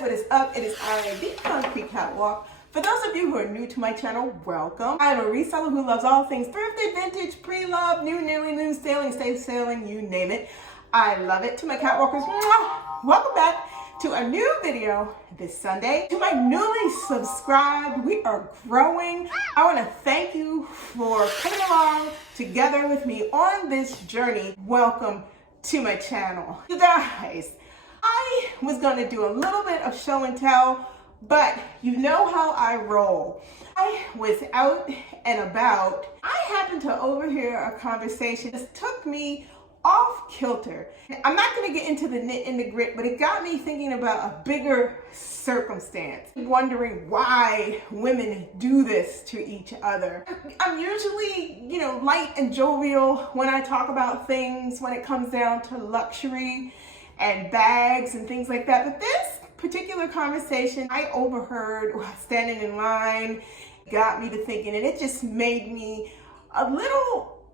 guys, what is up? It is I, the Concrete Catwalk. For those of you who are new to my channel, welcome. I'm a reseller who loves all things thrifted, vintage, pre-loved, new, nearly new, sailing, stay sailing, you name it. I love it. To my catwalkers, welcome back to a new video this Sunday. To my newly subscribed, we are growing. I want to thank you for coming along together with me on this journey. Welcome to my channel. You guys, I was going to do a little bit of show and tell, but you know how I roll. I was out and about. I happened to overhear a conversation. This took me off kilter. I'm not going to get into the nit and the grit, but it got me thinking about a bigger circumstance, wondering why women do this to each other. I'm usually, light and jovial when I talk about things when it comes down to luxury and bags and things like that. But this particular conversation I overheard standing in line, got me to thinking, and it just made me a little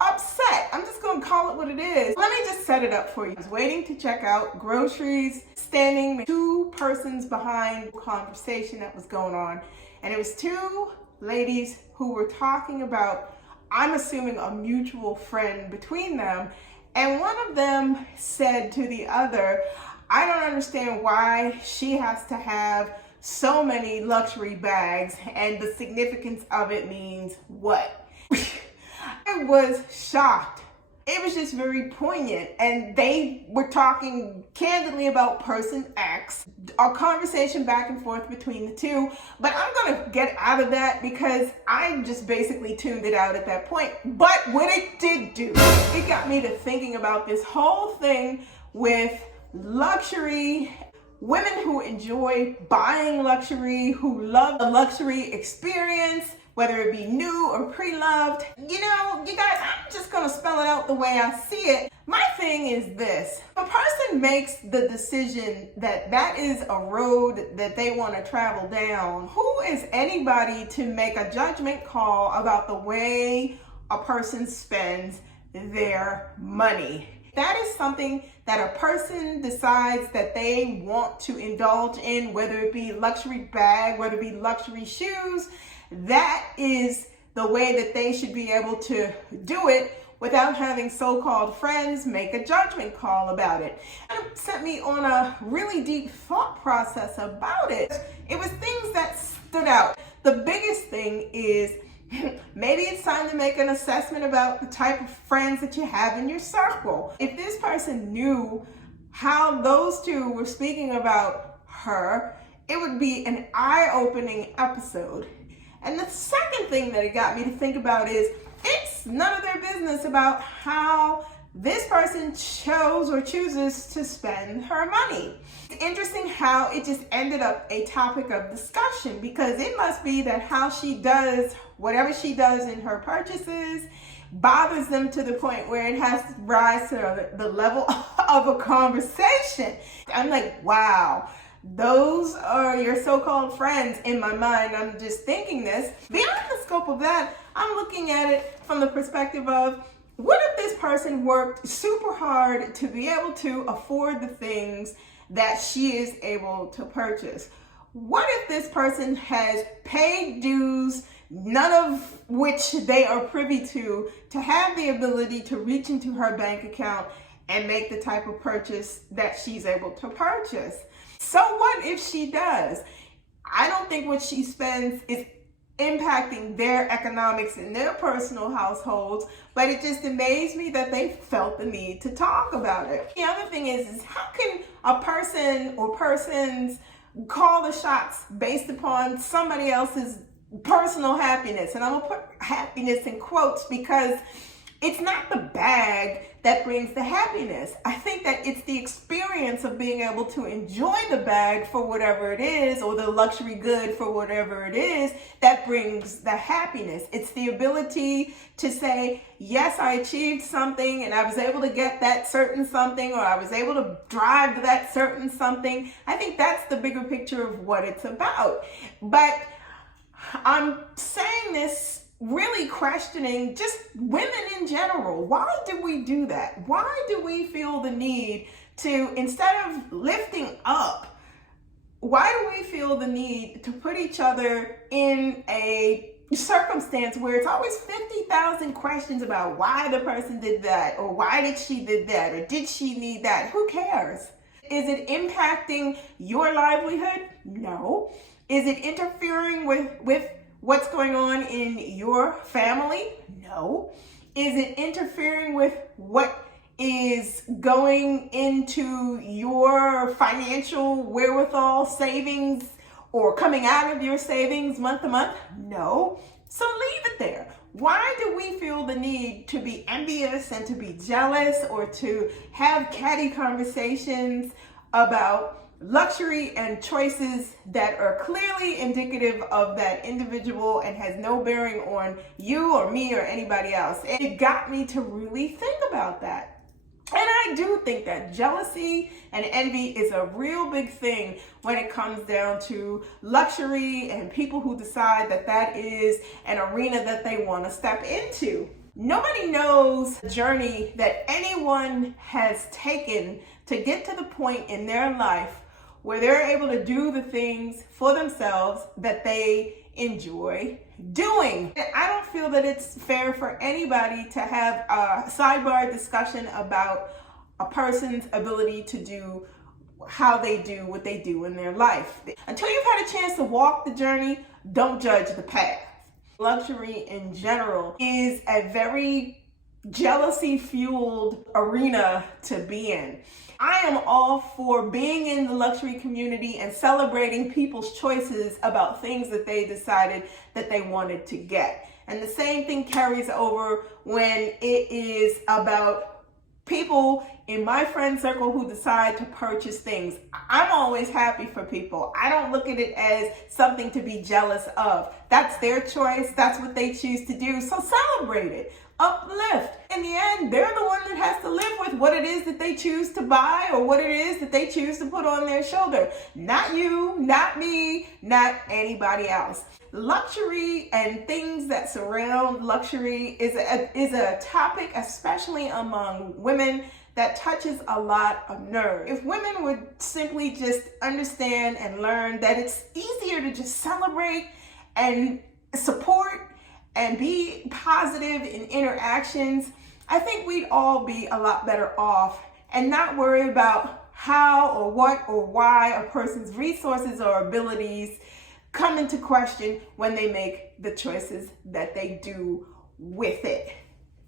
upset. I'm just gonna call it what it is. Let me just set it up for you. I was waiting to check out groceries, standing two persons behind the conversation that was going on. And it was two ladies who were talking about, I'm assuming, a mutual friend between them. And one of them said to the other, I don't understand why she has to have so many luxury bags and the significance of it means what? I was shocked. It was just very poignant, and they were talking candidly about person X, a conversation back and forth between the two, but I'm gonna get out of that because I just basically tuned it out at that point. But what it did do, it got me to thinking about this whole thing with luxury, women who enjoy buying luxury, who love the luxury experience, whether it be new or pre-loved. You guys, I'm just gonna spell it out the way I see it. My thing is this: if a person makes the decision that that is a road that they want to travel down, who is anybody to make a judgment call about the way a person spends their money? That is something that a person decides that they want to indulge in, whether it be luxury bag, whether it be luxury shoes. That is the way that they should be able to do it without having so-called friends make a judgment call about it. And it sent me on a really deep thought process about it. It was things that stood out. The biggest thing is maybe it's time to make an assessment about the type of friends that you have in your circle. If this person knew how those two were speaking about her, it would be an eye-opening episode. And the second thing that it got me to think about is it's none of their business about how this person chose or chooses to spend her money. It's interesting how it just ended up a topic of discussion, because it must be that how she does whatever she does in her purchases bothers them to the point where it has to rise to the level of a conversation. I'm like, wow. Those are your so-called friends in my mind. I'm just thinking this. Beyond the scope of that, I'm looking at it from the perspective of, what if this person worked super hard to be able to afford the things that she is able to purchase? What if this person has paid dues, none of which they are privy to have the ability to reach into her bank account and make the type of purchase that she's able to purchase? So what if she does? I don't think what she spends is impacting their economics in their personal households, but it just amazed me that they felt the need to talk about it. The other thing is how can a person or persons call the shots based upon somebody else's personal happiness? And I'm gonna put happiness in quotes because it's not the bag that brings the happiness. I think that it's the experience of being able to enjoy the bag for whatever it is, or the luxury good for whatever it is, that brings the happiness. It's the ability to say, yes, I achieved something and I was able to get that certain something, or I was able to drive to that certain something. I think that's the bigger picture of what it's about. But I'm saying this really questioning just women in general. Why do we do that? Why do we feel the need to, instead of lifting up why do we feel the need to put each other in a circumstance where it's always 50,000 questions about why the person did that, or why did she did that, or did she need that? Who cares? Is it impacting your livelihood? No. Is it interfering with what's going on in your family? No. Is it interfering with what is going into your financial wherewithal, savings, or coming out of your savings month to month? No. So leave it there. Why do we feel the need to be envious and to be jealous, or to have catty conversations about luxury and choices that are clearly indicative of that individual and has no bearing on you or me or anybody else? It got me to really think about that. And I do think that jealousy and envy is a real big thing when it comes down to luxury and people who decide that that is an arena that they want to step into. Nobody knows the journey that anyone has taken to get to the point in their life where they're able to do the things for themselves that they enjoy doing. I don't feel that it's fair for anybody to have a sidebar discussion about a person's ability to do how they do what they do in their life. Until you've had a chance to walk the journey, don't judge the path. Luxury in general is a very jealousy-fueled arena to be in. I am all for being in the luxury community and celebrating people's choices about things that they decided that they wanted to get. And the same thing carries over when it is about people in my friend circle who decide to purchase things. I'm always happy for people. I don't look at it as something to be jealous of. That's their choice. That's what they choose to do. So celebrate it. Uplift. In the end, they're the one that has to live with what it is that they choose to buy or what it is that they choose to put on their shoulder. Not you, not me, not anybody else. Luxury and things that surround luxury is a topic, especially among women, that touches a lot of nerve. If women would simply just understand and learn that it's easier to just celebrate and support and be positive in interactions, I think we'd all be a lot better off and not worry about how or what or why a person's resources or abilities come into question when they make the choices that they do with it.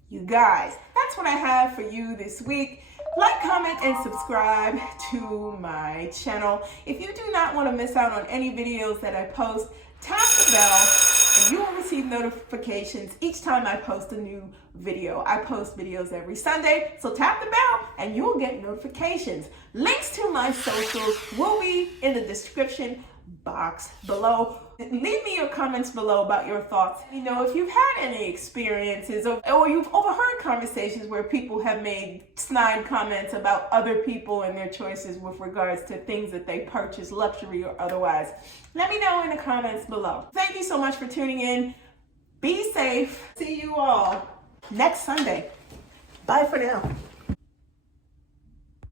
You guys, that's what I have for you this week. Like, comment, and subscribe to my channel. If you do not want to miss out on any videos that I post, tap the bell and you will receive notifications each time I post a new video. I post videos every Sunday, so tap the bell and you'll get notifications. Links to my socials will be in the description box below. Leave me your comments below about your thoughts. You know, if you've had any experiences or you've overheard conversations where people have made snide comments about other people and their choices with regards to things that they purchase, luxury or otherwise, let me know in the comments below. Thank you so much for tuning in. Be safe. See you all next Sunday. Bye for now.